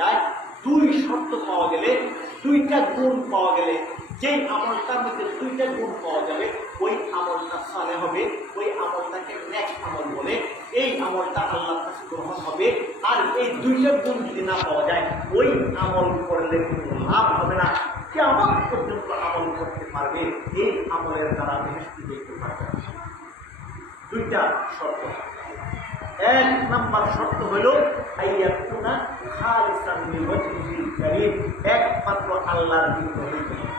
যায়, দুই শর্ত পাওয়া গেলে, দুইটা গুণ পাওয়া গেলে, যেই আমলটার মধ্যে দুইটা গুণ পাওয়া যাবে ওই আমলটা সালেহ হবে, ওই আমলটাকে নেক আমল বলে। এই আমলটা আল্লাহর কাছে গ্রহণ হবে। আর এই দুইটা গুণ যদি না পাওয়া যায় ওই আমল করলে কোনো লাভ হবে না। কিয়ামত পর্যন্ত আমল করতে পারবে, এই আমলের দ্বারা বেহেশতে যেতে পারবে। দুইটা শর্ত। এক নাম্বার শর্ত হলো আইয়াকুনা খালিসান লিওয়াজহিল কারীম, একমাত্র আল্লাহর জন্য হইতে হবে।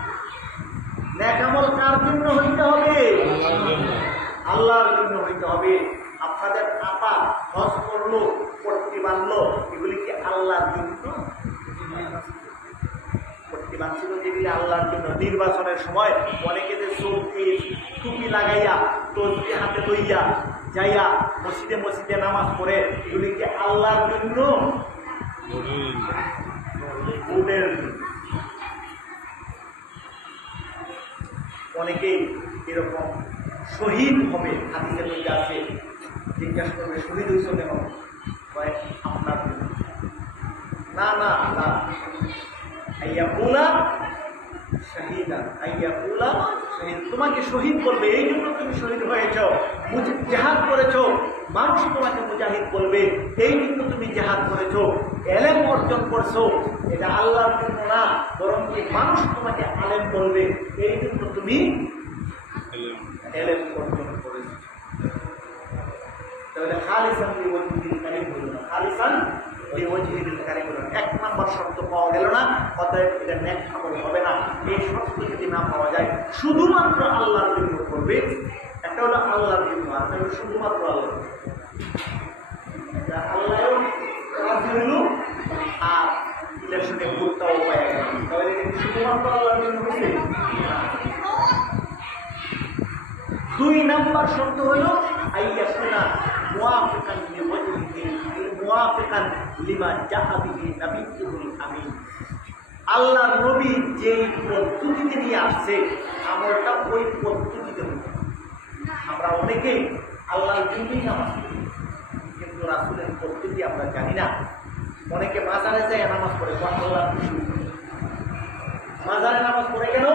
নেক আমল কার জন্য হইতে হবে? আল্লাহর জন্য হইতে হবে। আপনাদের আপা হজ করলো, পট্টি বাঁধলো, এগুলি কি আল্লাহর জন্য? পট্টি বাঁধছিল যেগুলি আল্লাহর জন্য। নির্বাচনের সময় অনেকে যে চৌকি টুপি লাগাইয়া তসবিহ হাতে লইয়া যাইয়া মসজিদে মসজিদে নামাজ পড়ে, এগুলি কি আল্লাহর জন্য? অনেকেই এরকম শহীদ হবে, হাদিসের মধ্যে আছে। জিজ্ঞাসা করবে শহীদ হইছ কেন? আপনার না না না, আইয়া বলা শহীদা, আইয়া বলা শহীদ, তোমাকে শহীদ বলবে, এই জন্য তুমি শহীদ হয়েছ। জেহাদ করেছ, মানুষ তোমাকে মুজাহিদ বলবে, এই জন্য তুমি জেহাদ করেছ। এলেম অর্জন করছো, এটা আল্লাহর জন্য না, বরং মানুষ তোমাকে আলেম বলবে, এই জন্য তুমি এলেম অর্জন করেছো। তাহলে খালিসান লিওয়াজহিল কারীম হলো না, খালিসান লিওয়াজহিল কারীম হলো না। এক নাম্বার শর্ত পাওয়া গেল না, অতএব এটা নেক আমল হবে না। এই শর্ত যদি না পাওয়া যায়, শুধুমাত্র আল্লাহর জন্য করবে। একটা হলো আল্লাহর জন্য, আর একটা হলো শুধুমাত্র আল্লাহ। আল্লাহও রাজি হইল আর ইলেকশনে ভোটটাও পাওয়া গেল, তাহলে শুধুমাত্র আল্লাহর জন্য হয়েছে। দুই নাম্বার শর্ত হলো আইয়াকুনা মুওয়াফিকান লিওয়াজহিল, মুওয়াফিকান লিমা জাআ বিহি নাবিয়্যুল আমিন। আল্লাহর নবী যেই পদ্ধতিতে নিয়ে আসছে আমলটা ওই পদ্ধতিতে হবে। আমরা অনেকেই আল্লাহর জন্যই নামাজ পড়ি, কিন্তু রাসূলের পদ্ধতি আমরা জানি না। অনেকে মাজারে যায় নামাজ পড়ে, আল্লাহর খুশি। মাজারে নামাজ পড়ে কেন?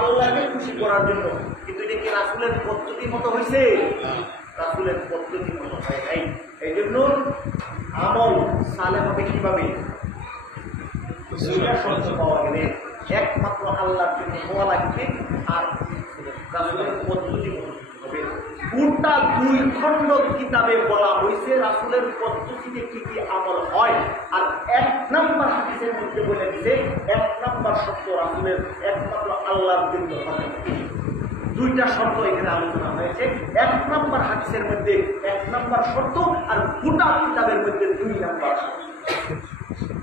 আল্লাহকে খুশি করার জন্য। কিন্তু এটা কি রাসূলের পদ্ধতি মতো হয়েছে? রাসূলের পদ্ধতি মতো হয় নাই। এই জন্য আমল সালেহ হবে কিভাবে? দুইটা শর্ত পাওয়া গেলে, একমাত্র আল্লাহর জন্য হওয়া লাগবে আর রাসূলের পদ্ধতি মতো হবে। পুরোটা দুই খণ্ড কিতাবে বলা হয়েছে রাসূলের পদ্ধতিতে কি কি আমল হয়। আর এক নাম্বার হাদিসের মধ্যে বলে দিছে এক নাম্বার শর্ত রাসূলের একমাত্র আল্লাহর জন্য হবে। দুইটা শর্ত এখানে আলোচনা হয়েছে। এক নাম্বার হাদিসের মধ্যে এক নাম্বার শর্ত, আর গোটা কিতাবের মধ্যে দুই নাম্বার শর্ত।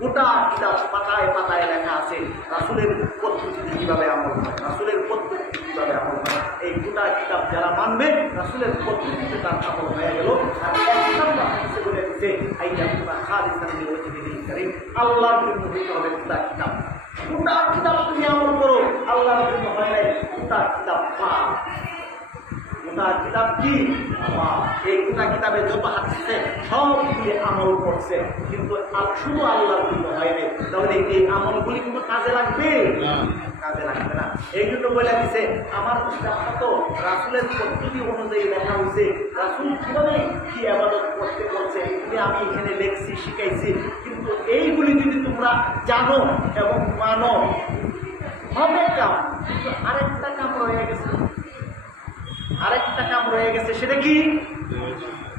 গোটা কিতাব পাতায় পাতায় লেখা আছে রাসূলের পদ্ধতিতে কিভাবে আমল হয়, রাসূলের পদ্ধতিতে কিভাবে আমল হয়। এই গোটা কিতাব যারা মানবে রাসূলের পদ্ধতিতে তার আমল হয়ে গেল। আর এক নাম্বার হাদিসে বলে দিচ্ছে আইয়াকুনা খালিসান লিওয়াজহিল কারীম, আল্লাহর জন্য হইতে হবে গোটা কিতাব। গোটা কিতাব তুমি আমল করো, আল্লাহর জন্য হয় নাই, গোটা কিতাব পাপ। গোটা কিতাব কি? এই গোটা কিতাবে যত হাদিস সবগুলি আমল করছে, কিন্তু শুধু আল্লাহর জন্য হয় নাই। তাহলে এই আমলগুলি কিন্তু কাজে লাগবে? কাজে লাগবে না। এই জন্য বলে দিছে আমার কিতাবটা তো রাসূলের পদ্ধতি অনুযায়ী লেখা হয়েছে। রাসূল কিভাবে কি ইবাদত করতে বলছে এগুলি আমি এখানে লেখছি, শিখাইছি। কিন্তু এইগুলি যদি তোমরা জানো এবং মানো হবে কাম, কিন্তু আরেকটা কাম রয়ে গেছে। আরেকটা কাম রয়ে গেছে, সেটা কি?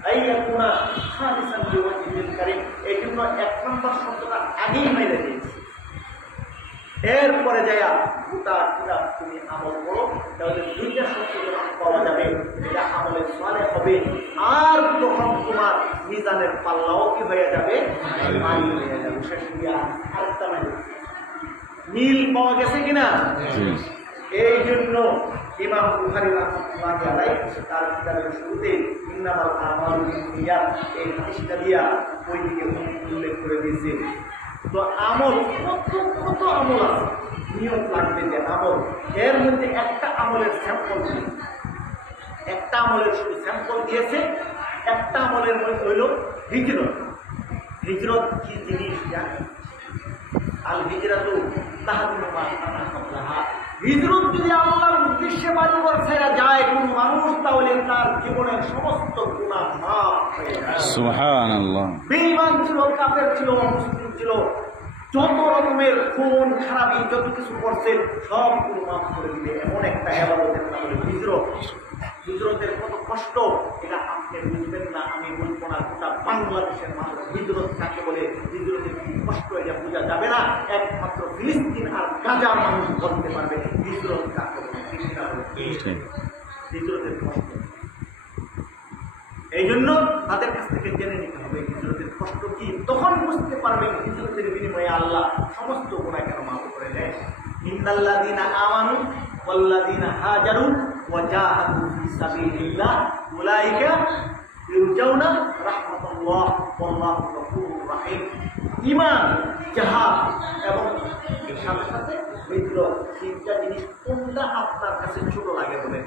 আইয়াকুনা খালিসান লিওয়াজহিল কারীম। এই জন্য এক নম্বর শব্দটা আগেই মেরে দিয়েছি। এরপরে যাইয়া গোটা কিতাব তুমি আমল করো, তাহলে দুইটা শব্দ যখন পাওয়া যাবে এটা আমলে সালেহ হবে। আর তখন তোমার মিজানের পাল্লাও কি হয়ে যাবে? ভারী হয়ে যাবে। শেষ হইয়া আরেকটা মিল পাওয়া গেছে কিনা? এই জন্য ইমাম বুখারী রাহমাতুল্লাহি আলাইহি তার কিতাবের শুরুতে ইন্নামাল আমালু বিন্নিয়াত এই হাদিসটা দিয়া ওই দিকে উল্লেখ করে দিয়েছে। তো আমল কত আমল আছে, নিয়ম লাগবে যে আমল। এর মধ্যে একটা আমলের স্যাম্পল দিয়েছে, একটা আমলের শুধু স্যাম্পল দিয়েছে। একটা আমলের মধ্যে হইল হিজরত। হিজরত কি জিনিস জানেন? আল হিজরাতু তাহদিমু মা কানা ক্বাবলাহা। হিজরত যদি আল্লাহর উদ্দেশ্যে বাড়িঘর ছেড়ে যায় কোন মানুষ, তাহলে তার জীবনের সমস্ত গুনাহ মাফ হয়ে যায়। সুবহানাল্লাহ। বেঈমান ছিল, কাফের ছিল, অমুসলিম ছিল, যত রকমের খুন খারাপি যত কিছু করছে সবগুলো মাফ করে দিবে। এমন একটা ইবাদতের নাম হলো হিজরত। হিজরতের কত কষ্ট এটা আপনি বুঝবেন না, আমি বলবো না। গোটা বাংলাদেশের মানুষ হিজরত কাকে বলে, হিজরতের কি কষ্ট এটা বোঝা যাবে না। একমাত্র ফিলিস্তিন আর গাজার মানুষ বলতে পারবে হিজরত কাকে বলে। হিজরতের কষ্ট এই জন্য তাদের কাছ থেকে জেনে নিতে হবে হিজরতের কষ্ট কি। তখন বুঝতে পারবেন হিজরতের বিনিময়ে আল্লাহ সমস্ত গুনাহ কেন মাফ করে দেয়। ইন্নাল্লাযীনা আমানু ওয়াল্লাযীনা হাজারু ওয়া জাহাদু ফি সাবিলিল্লাহ উলাইকা ইরজাউনা রাহমাতাল্লাহ ওয়াল্লাহু গফুরুর রাহিম। ঈমান, জিহাদ এবং এর সাথে সাথে হিজরত, তিনটা জিনিস কোনটা আপনার কাছে ছোট লাগে বলে?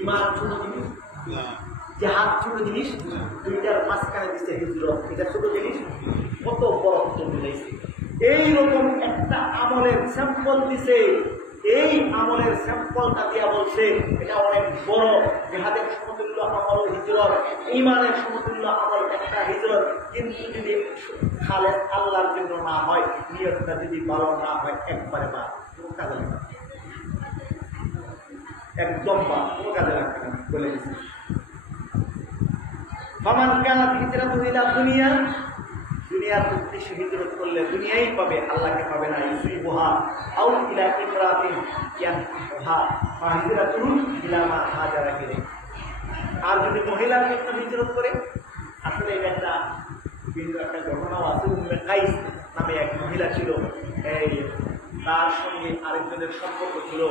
ঈমান ছোট জিনিস, জিহাদ ছোট জিনিস, দুইটার মাঝখানে দিচ্ছে হিজরত, এটা ছোট জিনিস। কত বড় মিলাইছে। এইরকম একটা আমলের স্যাম্পল দিছে, এই আমলের স্যাম্পলটা দিয়া বলছে এটা অনেক বড়। জিহাদের সমতুল্য আমল হিজরত, ঈমানের সমতুল্য আমল একটা হিজরত। কিন্তু যদি খালেস আল্লাহর জন্য না হয়, নিয়তটা যদি ভালো না হয়, একবারে বা কোনো কাজে লাগবে না, একদম বা কোনো কাজে লাগবে না বলে দিচ্ছে। ফামান কানাত হিজরাতুহু ইলা দুনিয়া, দুনিয়ার উদ্দেশ্যে হিজরত করলে দুনিয়াই পাবে, আল্লাহকে পাবে না। ইউসিবুহা আও ইলা ইমরাতিন ইয়ানকিহুহা ফাহিজরাতুহু ইলা মা হাজারা ইলাইহি। আর যদি মহিলার জন্য হিজরত করে, আসলে এটা একটা ঘটনাও আছে। উম্মে কাইস নামে এক মহিলা ছিল, তার সঙ্গে আরেকজনের সম্পর্ক ছিল।